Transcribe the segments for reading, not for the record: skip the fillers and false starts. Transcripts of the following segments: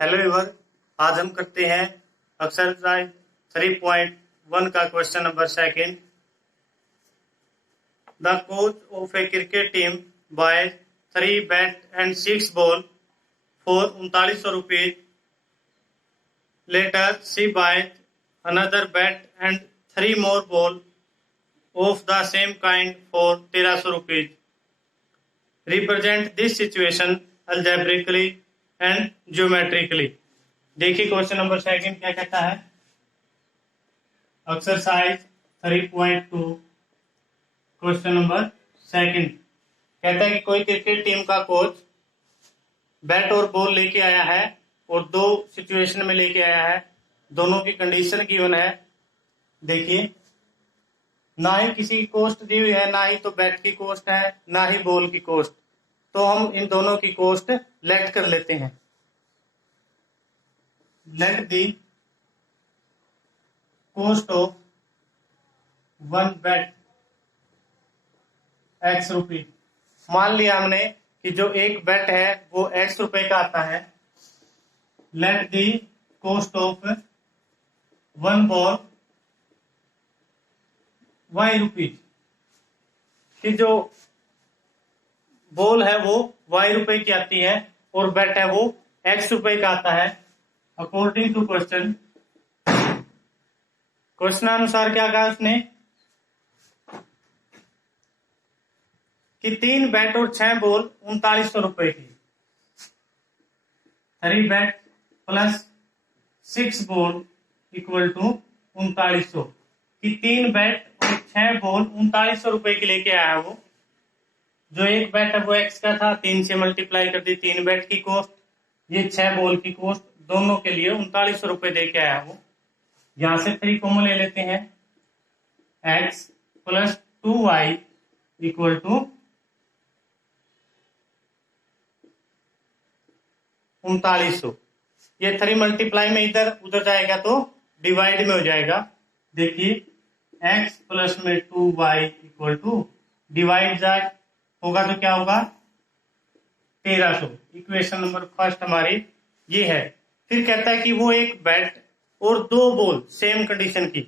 Hello everyone, आज हम करते हैं एक्सरसाइज 3.1 का question number second. The coach of a cricket team buy 3 bat and 6 ball for 3900 rupees. Later she buy another bat and 3 more ball of the same kind for 1300 rupees. Represent this situation algebraically and geometrically. देखिए question number second क्या कहता है। Exercise 3.2 question number second कहता है कि कोई cricket team का coach bat और बॉल लेके आया है और दो सिचुएशन में लेके आया है। दोनों की कंडीशन गिवन है। देखिए, ना ही किसी की कॉस्ट दी हुई है, ना ही तो बैट की कॉस्ट है, ना ही बॉल की कॉस्ट। तो हम इन दोनों की कॉस्ट लेट कर लेते हैं। Let the cost of one bat x rupee. मान लिया हमने कि जो एक बैट है वो एक्स रुपए का आता है। Let the cost of one ball Y rupees, कि जो बॉल है वो वाई रुपए की आती है और बैट है वो एक्स रुपए का आता है। अकॉर्डिंग टू क्वेश्चन, अनुसार क्या कहा उसने कि 3 बैट और 6 बॉल 3900 रुपए की। 3 bat plus 6 ball equal to 3900 कि 3 बैट और 6 बॉल 3900 रुपए की लेके आया वो। जो एक बैट है वो एक्स का था, 3 से मल्टीप्लाई कर दी 3 बैट की कॉस्ट, ये 6 बॉल की कॉस्ट, दोनों के लिए 3900 रुपए दे के आया वो। यहां से 3 कॉमन ले लेते हैं। x plus 2y equal to 3900। ये 3 मल्टीप्लाई में इधर उधर जाएगा तो डिवाइड में हो जाएगा। देखिए, x प्लस में 2y इक्वल टू डिवाइड जाए होगा तो क्या होगा 1300। इक्वेशन नंबर फर्स्ट हमारी ये है। फिर कहता है कि वो एक बैट और 2 बॉल सेम कंडीशन की,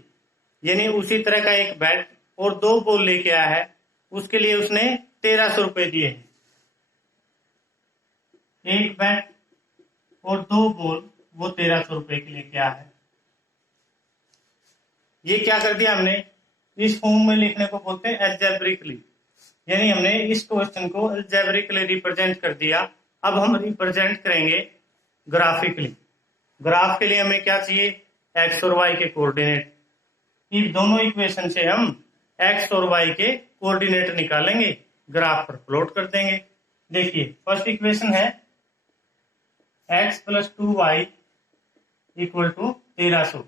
यानी उसी तरह का एक बैट और 2 बॉल लेके आया है, उसके लिए उसने 1300 रुपए दिए हैं। एक बैट और 2 बॉल वो 1300 रुपए के लेके आया है। ये क्या कर दिया हमने, इस फॉर्म में लिखने को बोलते हैं अलजेब्रिकली, यानी हमने इस क्वेश्चन को अलजेब्रिकली रिप्रेजेंट कर दिया। अब हम रिप्रेजेंट करेंगे ग्राफिकली। ग्राफ के लिए हमें क्या चाहिए, एक्स और वाई के कोऑर्डिनेट। इन दोनों इक्वेशन से हम एक्स और वाई के कोऑर्डिनेट निकालेंगे, ग्राफ पर प्लॉट कर देंगे। देखिए, फर्स्ट इक्वेशन है X plus 2y equal to 1300।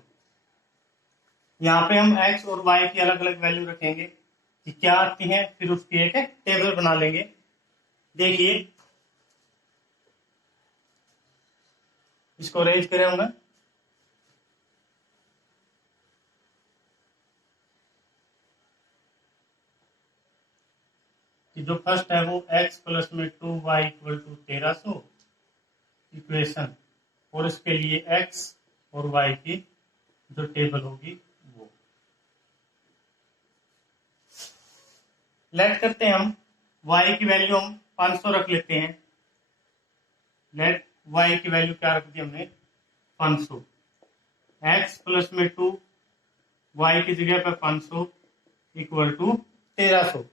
यहाँ पे हम x और y की अलग अलग वैल्यू रखेंगे कि क्या आती है, फिर उसकी एक टेबल बना लेंगे। देखिए, इसको रेज करें होंगे। कि जो फर्स्ट है वो x प्लस में 2y इक्वल टू 1300 इक्वेशन, और इसके लिए x और y की जो टेबल होगी वो लेट करते हैं। हम y की वैल्यू हम 500 रख लेते हैं। लेट y की वैल्यू क्या रख दी हमने 500। x प्लस में 2 y की जगह पर 500 इक्वल टू 1300।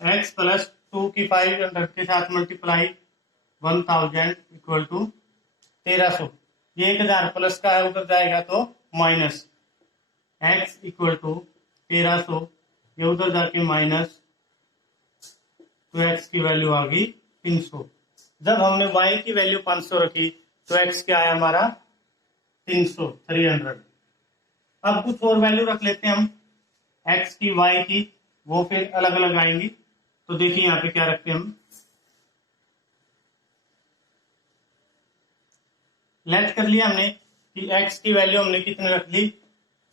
x प्लस 2 की 500 के साथ मल्टीप्लाई 1000 इक्वल टू 1300। ये 1000 प्लस का है, उधर जाएगा तो माइनस। x इक्वल टू 1300, ये उधर जाके माइनस, तो x की वैल्यू आ गई 300। जब हमने y की वैल्यू 500 रखी तो x क्या है हमारा 300। अब कुछ और वैल्यू रख लेते हैं हम x की, y की, वो फिर अलग अलग आएंगी। तो देखिए यहाँ पे क्या रखते हैं हम, लेट कर लिया हमने कि x की वैल्यू हमने कितने रख ली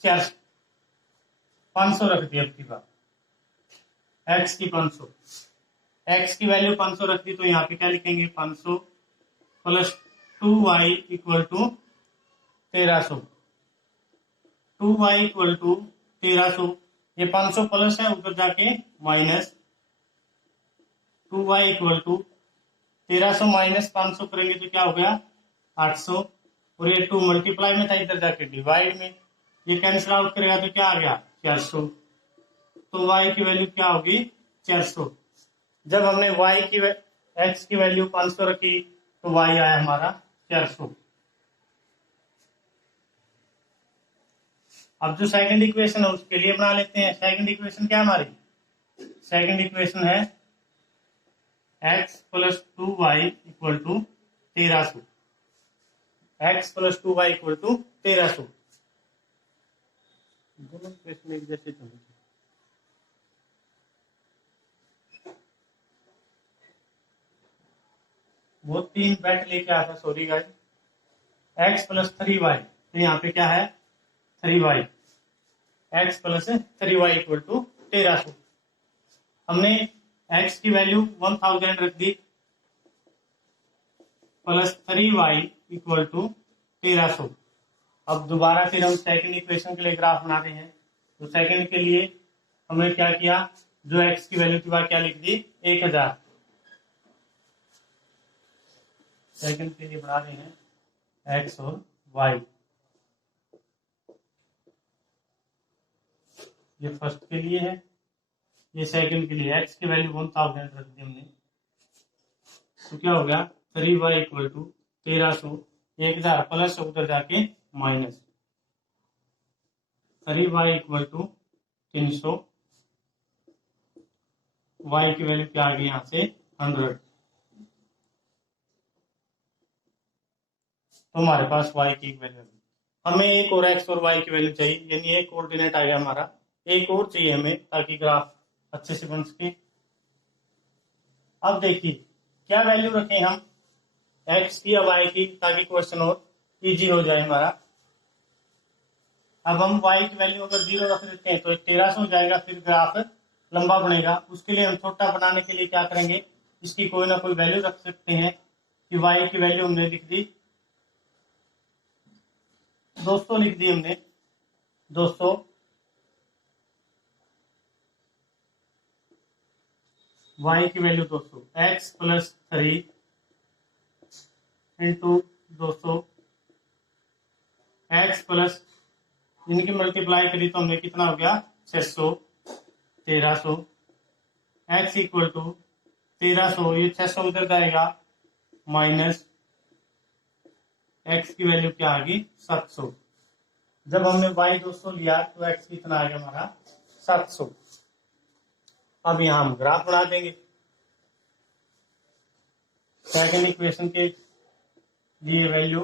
400, 500 रख दी। अब की बात x की 500, x की वैल्यू 500 रख दी, तो यहाँ पे क्या लिखेंगे 500 plus 2y equal to 1300, 2y equal to 1300, ये 500 प्लस है ऊपर जाके minus, 2y equal to 1300 minus 500 करेंगे तो क्या हो गया 800, और ये 2 मल्टीप्लाई में था इधर जाके डिवाइड में, ये कैंसिल आउट करेगा तो क्या आ गया 400, तो y की वैल्यू क्या होगी 400। जब हमने y की x की वैल्यू 500 रखी तो y आया हमारा 400। अब जो सेकंड इक्वेशन है उसके लिए बना लेते हैं। सेकंड इक्वेशन क्या हमारी, सेकंड इक्वेशन है x plus 2y equal to 1300, x plus 2y equal to 1300। दोनों इक्वेशन एक जैसे चलते, वो 3 बैट लेके आया था, sorry guys, x plus 3y, तो यहाँ पे क्या है 3y, x plus 3y equal to 1300। हमने x की वैल्यू 1000 रख दी, प्लस 3y इक्वल टू 1300। अब दोबारा फिर हम सेकंड इक्वेशन के लिए ग्राफ बना रहे हैं, तो सेकंड के लिए हमने क्या किया, जो x की वैल्यू थी वह क्या लिख दी 1000। सेकंड के लिए बना रहे हैं x और y, ये फर्स्ट के लिए है, ये सेकंड के लिए, x की वैल्यू 1000 रख दी हमने, तो क्या हो गया 3y इक्वल टू 1300, 1000 प्लस उधर जाके minus, 3y equal to 300, y की वैल्यू क्या आ गई यहाँ से 100, तो हमारे पास y की वैल्यू, हमें एक और x और y की वैल्यू चाहिए, यानी एक कोऑर्डिनेट आ गया हमारा, एक और चाहिए हमें ताकि ग्राफ अच्छे से बन सके। अब देखिए क्या वैल्यू रखें हम x की या y की, ताकि क्वेश्चन और इजी हो जाए हमारा। अब हम y की वैल्यू अगर 0 रख देते हैं तो 1300 हो जाएगा, फिर ग्राफ लंबा बनेगा। उसके लिए हम छोटा बनाने के लिए क्या करेंगे, इसकी कोई ना कोई वैल्यू रख सकते हैं, कि y की वैल्यू हमने लिख दी 200, लिख दी हमने 200, y की value 200, x plus 3 into 200, x plus, इनकी मल्टीप्लाई करी तो हमने कितना हो गया 600, 1300, x इक्वल टू 1300, ये 600 उधर जाएगा माइनस, x की वैल्यू क्या आ गई 700। जब हमने y 200 लिया तो x कितना आ गया हमारा 700। अब यहां हम ग्राफ बना देंगे सेकंड इक्वेशन के लिए वैल्यू,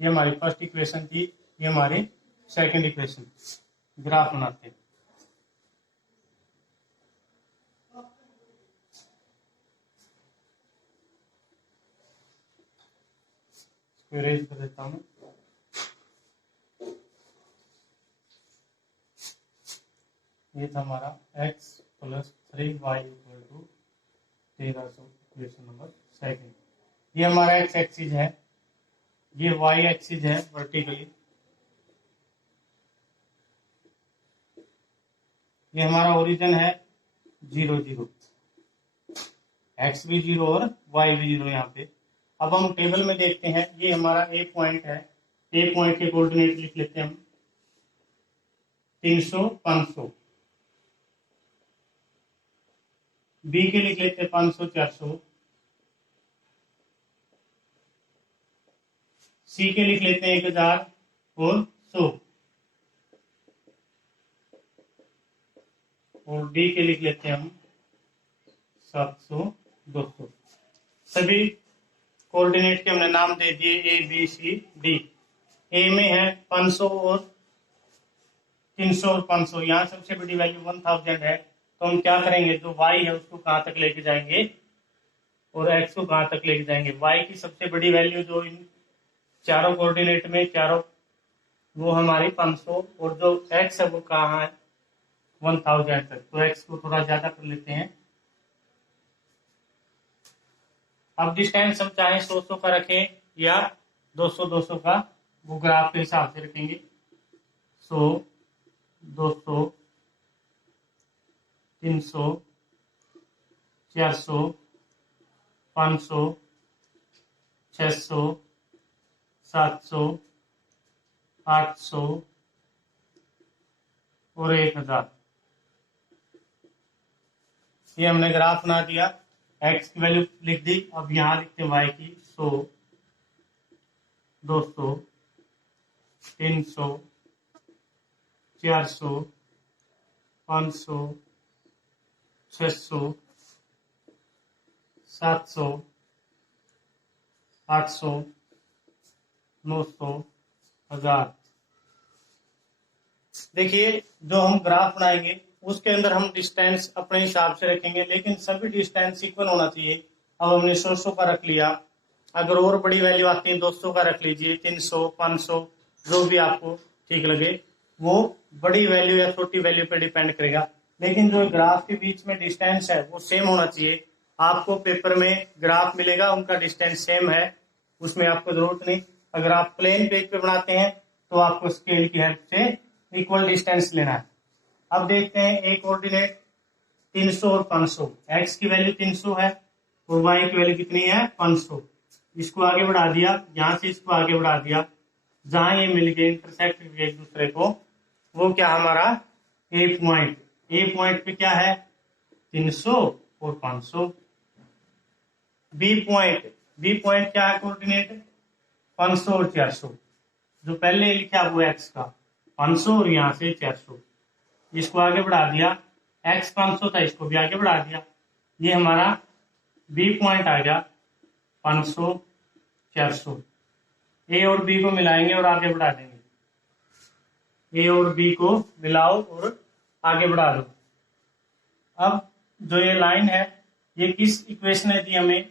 ये हमारी फर्स्ट इक्वेशन थी, ये हमारी सेकंड इक्वेशन, ग्राफ बनाते हैं। इरेज कर देता हूं, ये था हमारा x plus 3y equal to 1300, equation number second. ये हमारा x एक्सिस है, ये y एक्सिस है वर्टिकली, ये हमारा ओरिजिन है 0 0, x भी 0 और y भी 0 यहाँ पे। अब हम टेबल में देखते हैं, ये हमारा ए पॉइंट है, ए पॉइंट के कोऑर्डिनेट लिख लेते हैं हम 300 500, बी के लिख लेते हैं 500 400, सी के लिख लेते हैं 1000 और 100, और डी के लिख लेते हैं हम 700 200। सभी कोऑर्डिनेट के हमने नाम दे दिए ए बी सी डी। ए में है 500 और 300 और 500, यहाँ सबसे बड़ी वैल्यू 1000 है, तो हम क्या करेंगे, जो y है उसको कहाँ तक लेके जाएंगे और x को कहाँ तक लेके जाएंगे। y की सबसे बड़ी वैल्यू जो इन चारों कोऑर्डिनेट में चारों, वो हमारी 500, और जो x है वो कहाँ है 1000 तक, तो x को थोड़ा ज्यादा कर लेते हैं। अब डिस्टेंस हम चाहे 100 का रखें या 200 का, वो ग्राफ के हिसाब से रखेंगे। 100, 200, 300, 400, 500, 600, 700, 800 और 1000। ये हमने ग्राफ बना दिया, x की वैल्यू लिख दी। अब यहां लिखते हैं y की 100, 200, 300, 400, 500, 600, 700, 800, 900, 1000। देखिए जो हम ग्राफ बनाएंगे उसके अंदर हम डिस्टेंस अपने हिसाब से रखेंगे, लेकिन सभी डिस्टेंस इक्वल होना चाहिए। अब हमने 100 का रख लिया, अगर और बड़ी वैल्यू आती है 200 का रख लीजिए, 300, 500, जो भी आपको ठीक लगे। वो बड़ी वैल्यू या छोटी वैल्यू पे डिपेंड करेगा, लेकिन जो ग्राफ के बीच में डिस्टेंस है वो सेम होना चाहिए। आपको पेपर में ग्राफ मिलेगा, उनका डिस्टेंस सेम है, उसमें आपको जरूरत नहीं। अगर आप प्लेन पेज पे बनाते हैं तो आपको स्केल की हेल्प से इक्वल डिस्टेंस लेना है। अब देखते हैं एक कोऑर्डिनेट 300 और 500। x की वैल्यू 300 है और y की वैल्यू कितनी है 500। इसको आगे बढ़ा दिया, यहां से इसको आगे बढ़ा दिया, जहां ये मिल गए इंटरसेक्ट एक दूसरे को, वो क्या हमारा ए पॉइंट। ए पॉइंट पे क्या है 300 और 500। बी पॉइंट क्या है कोऑर्डिनेट 500 और 400। जो पहले लिखा वो x का 500 और यहां से 400, इसको आगे बढ़ा दिया, x 500 था इसको भी आगे बढ़ा दिया। ये हमारा बी पॉइंट आ गया 500, 400। ए और बी को मिलाएंगे और आगे बढ़ा देंगे। ए और बी को मिलाओ और आगे बढ़ा दो। अब जो ये लाइन है ये किस इक्वेशन ने दी हमें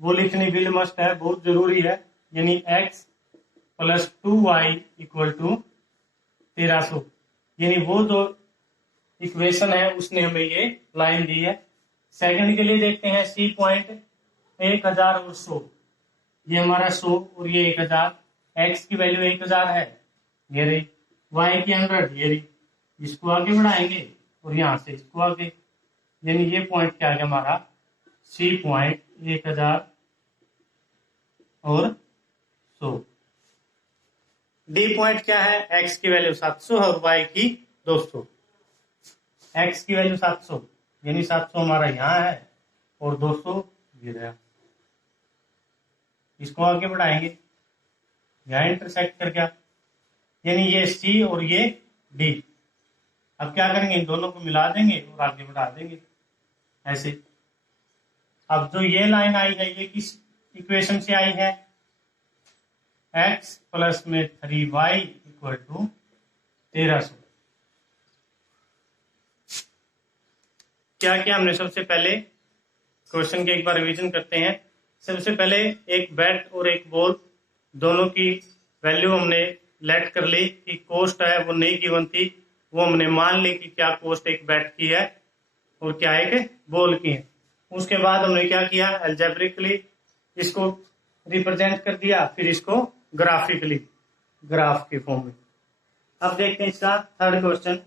वो लिखनी बिल मस्ट है, बहुत जरूरी है। यानी x + 2y = 1300, यानी वो जो इक्वेशन है उसने हमें ये लाइन दी है। सेकंड के लिए देखते हैं सी पॉइंट 1000 और 100। ये हमारा 100 और ये 1000। x की वैल्यू 1000 है, ये रही। y की 100, ये रही। इसको आगे बढ़ाएंगे और यहां से इसको आगे, यानी ये पॉइंट क्या है हमारा सी पॉइंट 1000 और 100। डी पॉइंट क्या है x की वैल्यू 700 और y की 200। x की वैल्यू 700, यानी 700 हमारा यहाँ है और 200 ये रहा। इसको आगे बढ़ाएंगे, यहाँ इंटरसेक्ट कर गया, यानी ये C और ये D। अब क्या करेंगे इन दोनों को मिला देंगे और आगे बढ़ा देंगे ऐसे। अब जो ये लाइन आई है ये किस इक्वेशन से आई है x + 3y = 1300। क्या क्या हमने सबसे पहले क्वेश्चन के एक बार रिवीजन करते हैं। सबसे पहले एक बैट और एक बॉल दोनों की वैल्यू हमने लेट कर ली कि कॉस्ट है वो नहीं गिवन थी, वो हमने मान ली कि क्या कॉस्ट एक बैट की है और क्या एक बॉल की है। उसके बाद हमने क्या किया अलजेब्रिकली इसको रिप्रेजेंट कर दिया, फिर इसको ग्राफिकली ग्राफ के फॉर्म में। अब देखते हैं इसका third question.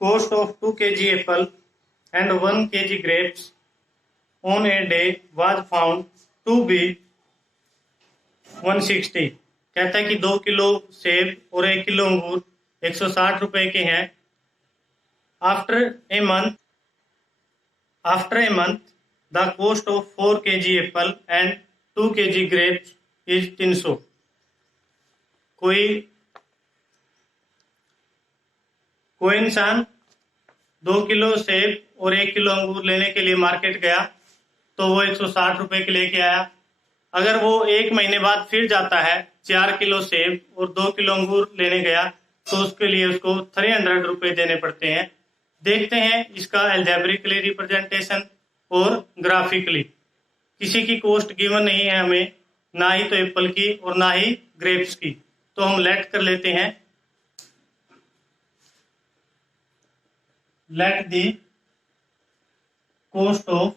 Cost of 2 kg apple and 1 kg grapes on a day was found to be 160। कहता है कि 2 किलो सेब और 1 किलो अंगूर 160 रुपए के हैं। After a month the cost of 4 kg Apple and 2 kg grapes is 300। कोई इंसान 2 किलो सेब और 1 किलो अंगूर लेने के लिए मार्केट गया तो वो 160 रुपए के लेके आया। अगर वो 1 महीने बाद फिर जाता है 4 किलो सेब और 2 किलो अंगूर लेने गया तो उसके लिए उसको 300 रुपए देने पड़ते हैं। देखते हैं इसका अलजेब्रिकली रिप्रेजेंटेशन। और ग्राफिकली। किसी की कॉस्ट गिवन नहीं है हमें, ना ही तो एप्पल की और ना ही ग्रेप्स की, तो हम लेट कर लेते हैं, let the cost of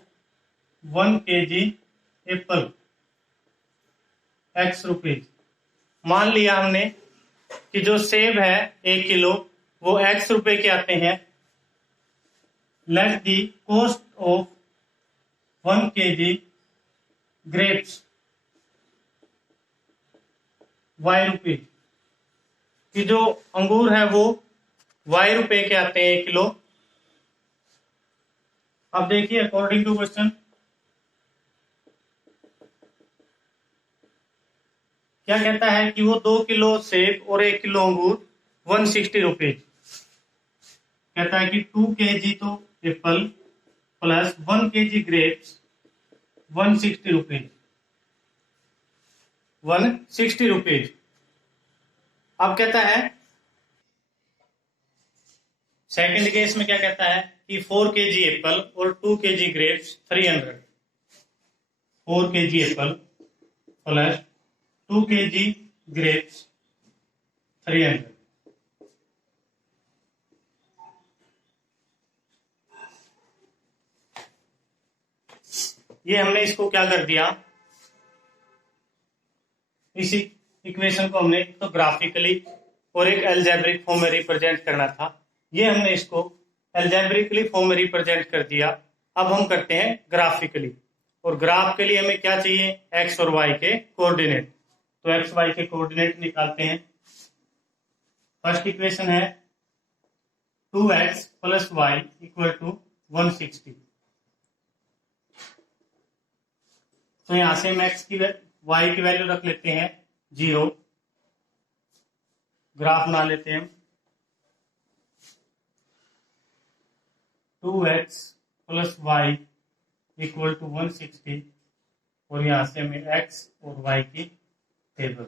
1 kg Apple x rupees. मान लिया हमने कि जो सेब है 1 किलो वो x रुपए के आते हैं। Let the cost of 1 kg grapes y rupees, कि जो अंगूर है वो y रुपए के आते हैं 1 किलो। अब देखिए अकॉर्डिंग टू क्वेश्चन क्या कहता है कि वो 2 किलो सेब और 1 किलो अंगूर 160 रुपीज। कहता है कि 2 kg तो Apple plus 1 kg grapes 160 rupees, 160 rupees. अब कहता है सेकंड केस में क्या कहता है कि 4 kg एप्पल और 2 kg grapes 300। 4 kg Apple plus 2 kg grapes 300। ये हमने इसको क्या कर दिया, इसी इक्वेशन को हमने तो ग्राफिकली और एक अलजेब्रिक फॉर्म में रिप्रेजेंट करना था। ये हमने इसको अलजेब्रिकली फॉर्म में रिप्रेजेंट कर दिया। अब हम करते हैं ग्राफिकली, और ग्राफ के लिए हमें क्या चाहिए, एक्स और वाई के कोऑर्डिनेट। तो एक्स वाई के कोऑर्डिनेट निकालते हैं। फर्स्ट इक्वेशन है 2x plus Y equal to 160। तो यहां से हम एक्स की वाई की वैल्यू रख लेते हैं 0। ग्राफ बना लेते हैं हम। 2x plus Y equal to 160, और यहां से हमें x और y की टेबल,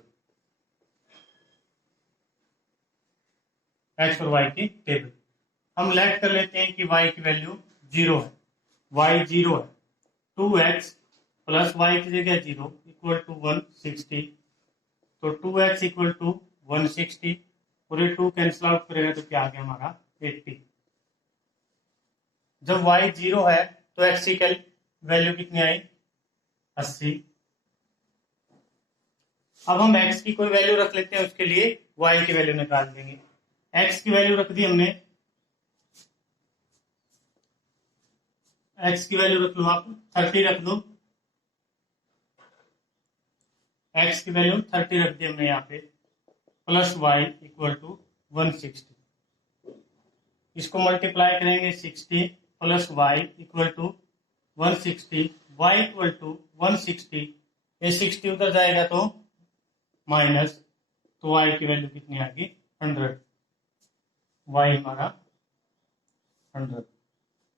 x और y की टेबल हम लेट कर लेते हैं कि y की वैल्यू 0 है, y 0 है। 2x प्लस वाई की जगह 0 इक्वल टू 160, तो 2x इक्वल टू 160, और ये 2 कैंसिल आउट करेगा तो क्या आ गया हमारा 80। जब y 0 है तो x की वैल्यू कितनी आई 80। अब हम x की कोई वैल्यू रख लेते हैं, उसके लिए y की वैल्यू निकाल देंगे। x की वैल्यू रख दी हमने, x की वैल्यू रख लो आप 30 रख दो, x की वैल्यू 30 रख दी हमने यहाँ पे, प्लस y इक्वल टू 160। इसको मल्टीप्लाई करेंगे 60 plus y equal to 160, y equal to 160, ये 60 उधर जाएगा तो माइनस, तो y की वैल्यू कितनी आ गई 100, y हमारा 100।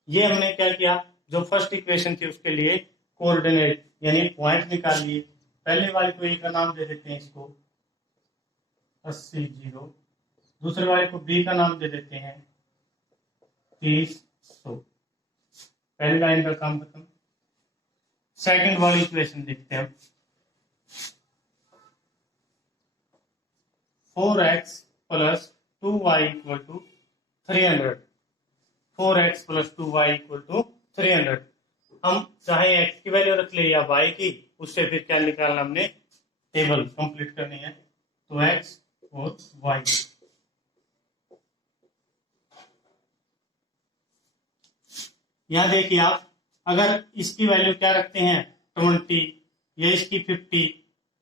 ये हमने क्या किया, जो फर्स्ट इक्वेशन थी उसके लिए कोऑर्डिनेट यानी पॉइंट निकाल लिए। पहले वाले को ए का नाम दे देते हैं, इसको 80 0। दूसरे वाले को बी का नाम दे देते हैं 30 100। पहली लाइन का काम खत्म। सेकंड वाली इक्वेशन देखते हैं। 4x plus 2y equal to 300। 4x plus 2y equal to 300। हम चाहे x की वैल्यू रख ले या y की, उससे फिर क्या निकालना, हमने टेबल कंप्लीट करनी है। तो x और y, यहां देखिए आप, अगर इसकी वैल्यू क्या रखते हैं 20 या इसकी 50,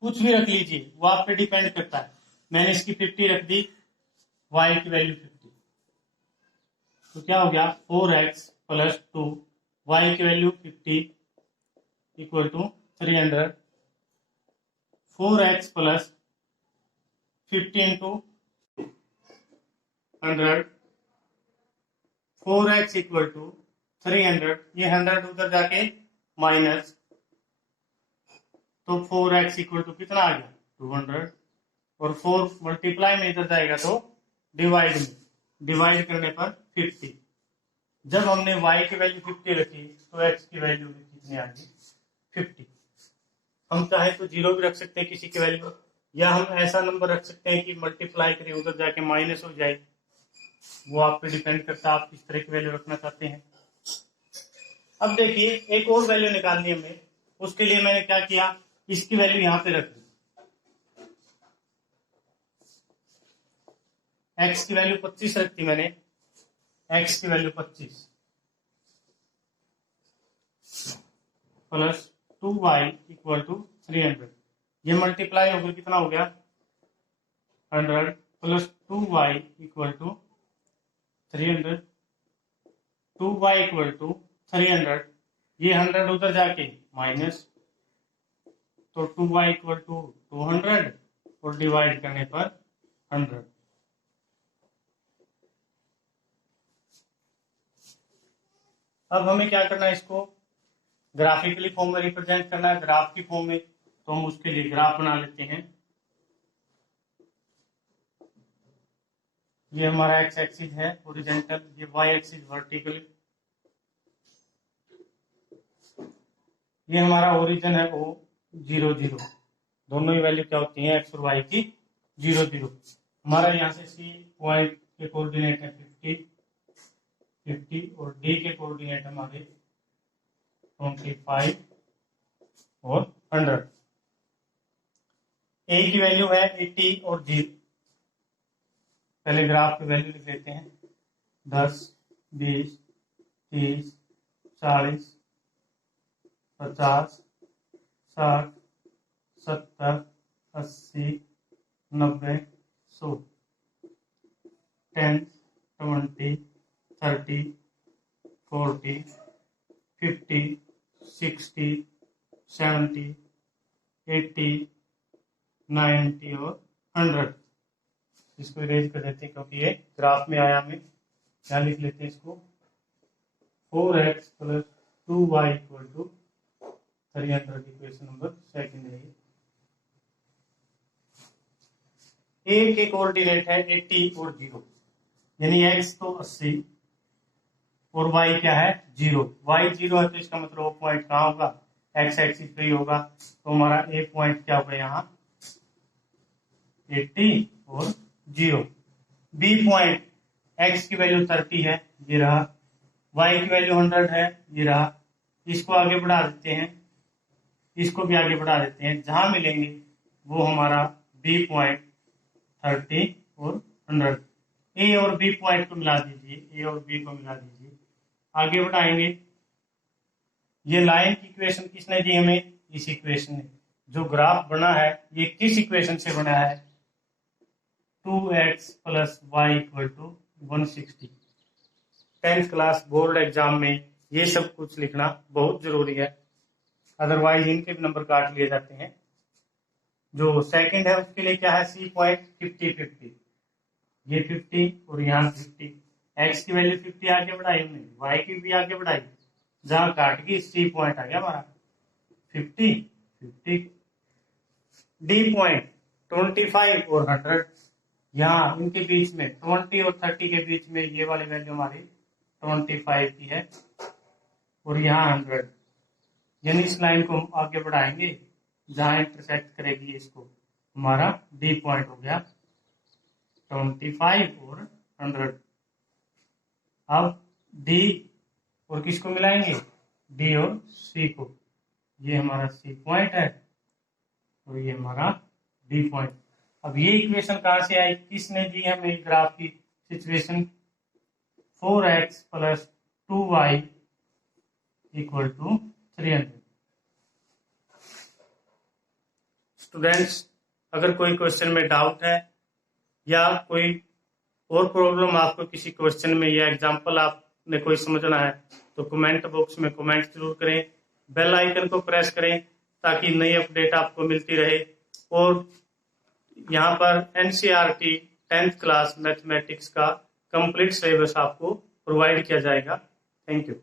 कुछ भी रख लीजिए, वो आप पे डिपेंड करता है। मैंने इसकी 50 रख दी, y की वैल्यू 50, तो क्या हो गया 4x प्लस 2, y की value 50 equal to 300। 4x plus 50 into 100, 4x equal to 300, ये 100 उधर जाके माइनस, तो 4x इक्वल टू कितना आ गया 200, और 4 मल्टीप्लाई में इधर जाएगा तो डिवाइड में, डिवाइड करने पर 50, जब हमने y की वैल्यू 50 रखी तो x की वैल्यू भी कितनी आ गई 50। हम चाहे तो 0 भी रख सकते हैं किसी की वैल्यू, या हम ऐसा नंबर रख सकते हैं कि मल्टीप्लाई करें उधर जाके माइनस हो जाए, वो आप पे डिपेंड करता है आप किस तरह की वैल्यू रखना चाहते हैं। अब देखिए एक और वैल्यू निकालनी है हमें, उसके लिए मैंने क्या किया, इसकी वैल्यू यहां पे रख दी, x की वैल्यू 25 रखती मैंने, x की value 25 plus 2y equal to 300, ये मल्टीप्लाई होकर कितना हो गया 100 plus 2y equal to 300, 2y equal to 300, ये 100 उधर जाके माइनस, तो 2y इक्वल टू 200 और डिवाइड करने पर 100। अब हमें क्या करना है, इसको ग्राफिकली फॉर्म में रिप्रेजेंट करना है, ग्राफ की फॉर्म में, तो हम उसके लिए ग्राफ बना लेते हैं। ये हमारा एक्स एक्सिस है हॉरिजॉन्टल, ये वाई एक्सिस वर्टिकल, ये हमारा ओरिजिन है ओ 0 0, दोनों ही वैल्यू क्या होती है एक्स और वाई की 0 0। हमारा यहाँ से सी पॉइंट के कोऑर्डिनेट है 50 और डी के कोऑर्डिनेट हमारे 25 और 100। ए की वैल्यू है 80 और 0, पहले ग्राफ की वैल्यू लिख लेते हैं, 10 20 30 40 50 60 70 80 90 100, 10 20 30 40 50 60 70 80 90 और 100। इसको इरेज कर देते हैं क्योंकि ये ग्राफ में आया, हमें क्या लिख लेते हैं इसको, 4x plus 2y equal to 300, equation number second है। ए के कोऑर्डिनेट है 80 और 0, यानी x तो 80 और y क्या है 0, y 0 है तो इसका मतलब वो पॉइंट कहाँ होगा, x एक्सिस पे ही होगा, तो हमारा ए पॉइंट क्या होगा यहाँ 80 और 0। बी पॉइंट x की वैल्यू 30 है, ये रहा, y की वैल्यू 100 है, ये रहा, इसको आगे बढ़ा देते हैं, इसको भी आगे बढ़ा देते हैं, जहां मिलेंगे वो हमारा बी पॉइंट 30 और 100। ए और बी पॉइंट को मिला दीजिए, ए और बी को मिला दीजिए, आगे बढ़ाएंगे। ये लाइन की इक्वेशन किसने दी हमें, इस इक्वेशन ने। जो ग्राफ बना है ये किस इक्वेशन से बना है, 2x plus Y equal to 160। 10th class board exam में ये सब कुछ लिखना बहुत जरूरी है, अदरवाइज इनके भी नंबर काट लिए जाते हैं। जो सेकंड है उसके लिए क्या है, सी पॉइंट 50 50, ये 50 और यहाँ 50, एक्स की वैल्यू 50 आगे बढ़ाई हमने, वाई की भी आगे बढ़ाई, जहां काट गई सी पॉइंट आ गया हमारा 50 50। डी पॉइंट 25 और 100, यहाँ इनके बीच में 20 और 30 के बीच में ये वाली वैल्यू हमारी 25 की है और यहाँ 100, यानी इस लाइन को हम आगे बढ़ाएंगे जहां इंटरसेक्ट करेगी इसको, हमारा डी पॉइंट हो गया 25 और 100। अब डी और किसको मिलाएंगे, डी और सी को, ये हमारा सी पॉइंट है और ये हमारा डी पॉइंट। अब ये इक्वेशन कहां से आई, किसने दी हमें ग्राफ की situation, 4x plus 2y equal to 300। Students अगर कोई क्वेश्चन में डाउट है या कोई और प्रॉब्लम आपको किसी क्वेश्चन में या एग्जांपल आपने कोई समझना है तो कमेंट बॉक्स में कमेंट जरूर करें, बेल आइकन को प्रेस करें ताकि नई अपडेट आपको मिलती रहे। और यहाँ पर एनसीईआरटी 10th क्लास मैथमेटिक्स का कंप्लीट सिलेबस आपको प्रोवाइड किया जाएगा। Thank you.